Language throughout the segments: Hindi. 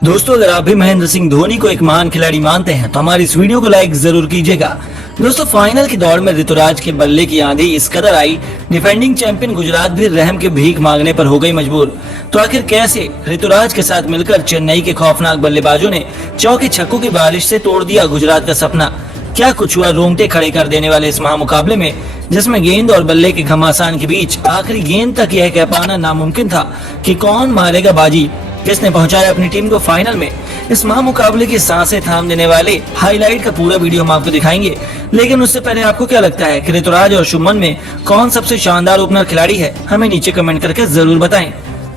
दोस्तों, अगर आप भी महेंद्र सिंह धोनी को एक महान खिलाड़ी मानते हैं तो हमारी इस वीडियो को लाइक जरूर कीजिएगा। दोस्तों, फाइनल की दौड़ में ऋतुराज के बल्ले की आंधी इस कदर आई, डिफेंडिंग चैंपियन गुजरात भी रहम के भीख मांगने पर हो गई मजबूर। तो आखिर कैसे ऋतुराज के साथ मिलकर चेन्नई के खौफनाक बल्लेबाजों ने चौके छक्कों की बारिश से तोड़ दिया गुजरात का सपना। क्या कुछ हुआ रोंगटे खड़े कर देने वाले इस महामुकाबले में, जिसमें गेंद और बल्ले के घमासान के बीच आखिरी गेंद तक यह कह पाना नामुमकिन था कि कौन मारेगा बाजी, किसने पहुंचाया अपनी टीम को फाइनल में। इस महामुकाबले की सांसें थाम देने वाले हाईलाइट का पूरा वीडियो हम आपको दिखाएंगे। लेकिन उससे पहले आपको क्या लगता है कि ऋतुराज और शुभमन में कौन सबसे शानदार ओपनर खिलाड़ी है, हमें नीचे कमेंट करके जरूर बताएं।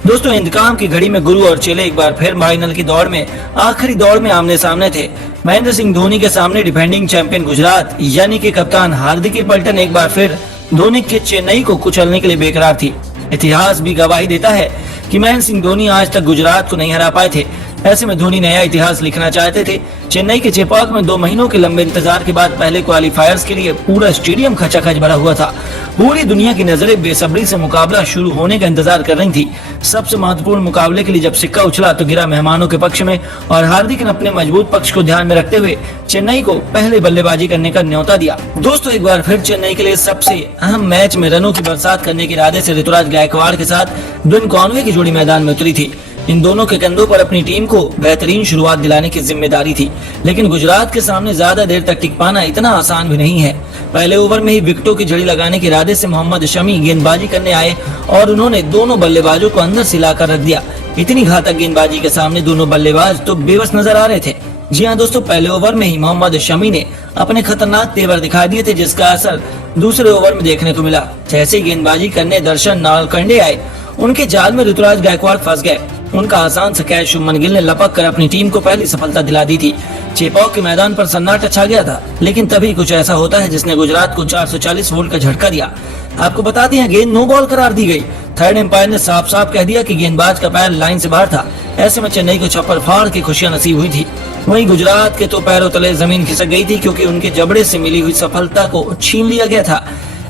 दोस्तों, इंतकाम की घड़ी में गुरु और चेले एक बार फिर फाइनल की दौड़ में आखिरी दौड़ में आमने सामने थे। महेंद्र सिंह धोनी के सामने डिफेंडिंग चैंपियन गुजरात यानी कि कप्तान हार्दिक की पलटन एक बार फिर धोनी के चेन्नई को कुचलने के लिए बेकरार थी। इतिहास भी गवाही देता है कि महेंद्र सिंह धोनी आज तक गुजरात को नहीं हरा पाए थे। ऐसे में धोनी नया इतिहास लिखना चाहते थे। चेन्नई के चेपाक में 2 महीनों के लंबे इंतजार के बाद पहले क्वालिफायर्स के लिए पूरा स्टेडियम खचाखच भरा हुआ था। पूरी दुनिया की नजरें बेसब्री से मुकाबला शुरू होने का इंतजार कर रही थी। सबसे महत्वपूर्ण मुकाबले के लिए जब सिक्का उछला तो गिरा मेहमानों के पक्ष में, और हार्दिक ने अपने मजबूत पक्ष को ध्यान में रखते हुए चेन्नई को पहले बल्लेबाजी करने का न्योता दिया। दोस्तों, एक बार फिर चेन्नई के लिए सबसे अहम मैच में रनों की बरसात करने के इरादे से ऋतुराज गायकवाड़ के साथ ड्वेन कॉनवे की जोड़ी मैदान में उतरी थी। इन दोनों के कंधों पर अपनी टीम को बेहतरीन शुरुआत दिलाने की जिम्मेदारी थी। लेकिन गुजरात के सामने ज्यादा देर तक टिक पाना इतना आसान भी नहीं है। पहले ओवर में ही विकेटों की झड़ी लगाने के इरादे से मोहम्मद शमी गेंदबाजी करने आए और उन्होंने दोनों बल्लेबाजों को अंदर से लाकर रख दिया। इतनी घातक गेंदबाजी के सामने दोनों बल्लेबाज तो बेबस नजर आ रहे थे। जी हाँ दोस्तों, पहले ओवर में ही मोहम्मद शमी ने अपने खतरनाक तेवर दिखा दिए थे, जिसका असर दूसरे ओवर में देखने को मिला। जैसे गेंदबाजी करने दर्शन नालकंडे आए, उनके जाल में ऋतुराज गायकवाड़ फंस गए। उनका आसान से कैच शुभमन गिल ने लपक कर अपनी टीम को पहली सफलता दिला दी थी। चेपाक के मैदान पर सन्नाटा छा गया था, लेकिन तभी कुछ ऐसा होता है जिसने गुजरात को 440 वोल्ट का झटका दिया। आपको बता दें, गेंद नो बॉल करार दी गई। थर्ड एम्पायर ने साफ साफ कह दिया कि गेंदबाज का पैर लाइन से बाहर था। ऐसे में चेन्नई को छप्पर फाड़ की खुशियां नसीब हुई थी। वहीं गुजरात के तो पैरों तले जमीन खिसक गई थी, क्योंकि उनके जबड़े से मिली हुई सफलता को छीन लिया गया था।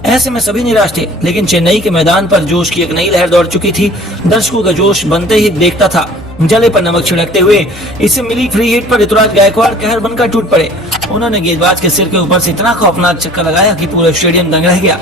ऐसे में सभी निराश थे, लेकिन चेन्नई के मैदान पर जोश की एक नई लहर दौड़ चुकी थी। दर्शकों का जोश बनते ही देखता था जले पर नमक छिड़कते हुए इससे मिली फ्री हिट पर ऋतुराज गायकवाड़ कहर बनकर टूट पड़े। उन्होंने गेंदबाज के सिर के ऊपर से इतना खौफनाक चक्का लगाया कि पूरा स्टेडियम दंग रह गया।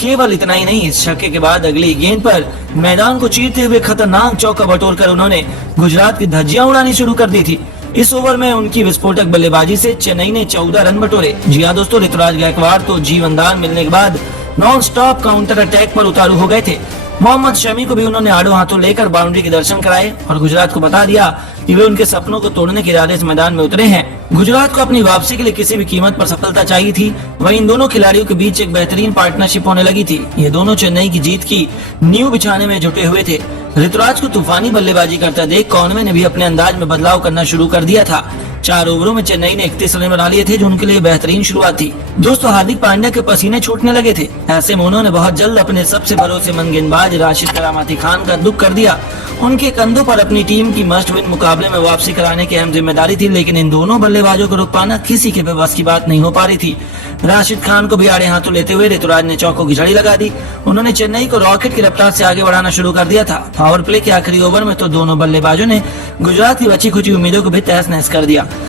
केवल इतना ही नहीं, इस छक्के के बाद अगली गेंद पर मैदान को चीरते हुए खतरनाक चौका बटोर कर उन्होंने गुजरात की धज्जियां उड़ानी शुरू कर दी थी। इस ओवर में उनकी विस्फोटक बल्लेबाजी से चेन्नई ने 14 रन बटोरे। जी हाँ दोस्तों, ऋतुराज गायकवाड़ तो जीवनदान मिलने के बाद नॉन स्टॉप काउंटर अटैक पर उतारू हो गए थे। मोहम्मद शमी को भी उन्होंने आड़ो हाथों लेकर बाउंड्री के दर्शन कराए और गुजरात को बता दिया कि वे उनके सपनों को तोड़ने के इरादे से मैदान में उतरे हैं। गुजरात को अपनी वापसी के लिए किसी भी कीमत पर सफलता चाहिए थी। वहीं इन दोनों खिलाड़ियों के बीच एक बेहतरीन पार्टनरशिप होने लगी थी। ये दोनों चेन्नई की जीत की नींव बिछाने में जुटे हुए थे। ऋतुराज को तूफानी बल्लेबाजी करता देख कॉनवे ने भी अपने अंदाज में बदलाव करना शुरू कर दिया था। 4 ओवरों में चेन्नई ने 31 रन बना लिए थे, जो उनके लिए बेहतरीन शुरुआत थी। दोस्तों, हार्दिक पांड्या के पसीने छूटने लगे थे। ऐसे में उन्होंने बहुत जल्द अपने सबसे भरोसेमंद गेंदबाज राशिद करामाती खान का दुख कर दिया। उनके कंधों पर अपनी टीम की मस्ट विन मुकाबले में वापसी कराने की अहम जिम्मेदारी थी, लेकिन इन दोनों बल्लेबाजों को रोक पाना किसी के बस की बात नहीं हो पा रही थी। राशिद खान को भी आड़े हाथों लेते हुए ऋतुराज ने चौकों की झड़ी लगा दी। उन्होंने चेन्नई को रॉकेट की रफ्तार से आगे बढ़ाना शुरू कर दिया था। पावर प्ले के आखिरी ओवर में तो दोनों बल्लेबाजों ने गुजरात की बची खुची उम्मीदों को भी तहस नहस कर दिया।